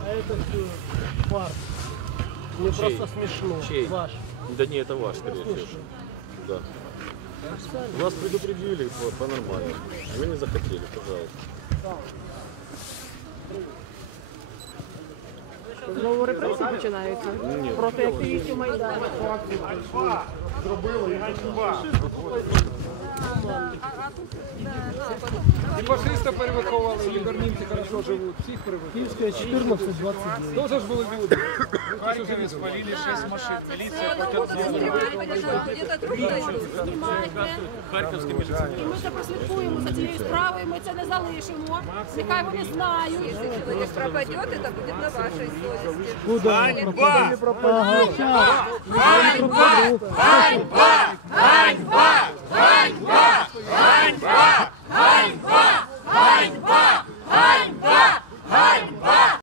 а это все фарс. Мне Чей? просто смешно. Чей? Ваш. Да не, это ваш, не скорее всего. Да. Вас предупредили по-нормальному. Вот, -по мы не захотели, пожалуйста. Зговори про це починаються. Про те, як Не фашистів перевикували, німці добре живуть, всіх перевикували. Київський 14 29. Дуже ж були люди. В спалили шість машин, поліція. Це не будуть стримати мені, це трохи знімати. Харківські поліції. ми це за цією справою, і ми це не залишимо. Нехай вони знають, якщо чоловік пропаде, то це буде на вашій сусідській. Ханьба! Ханьба! Ханьба!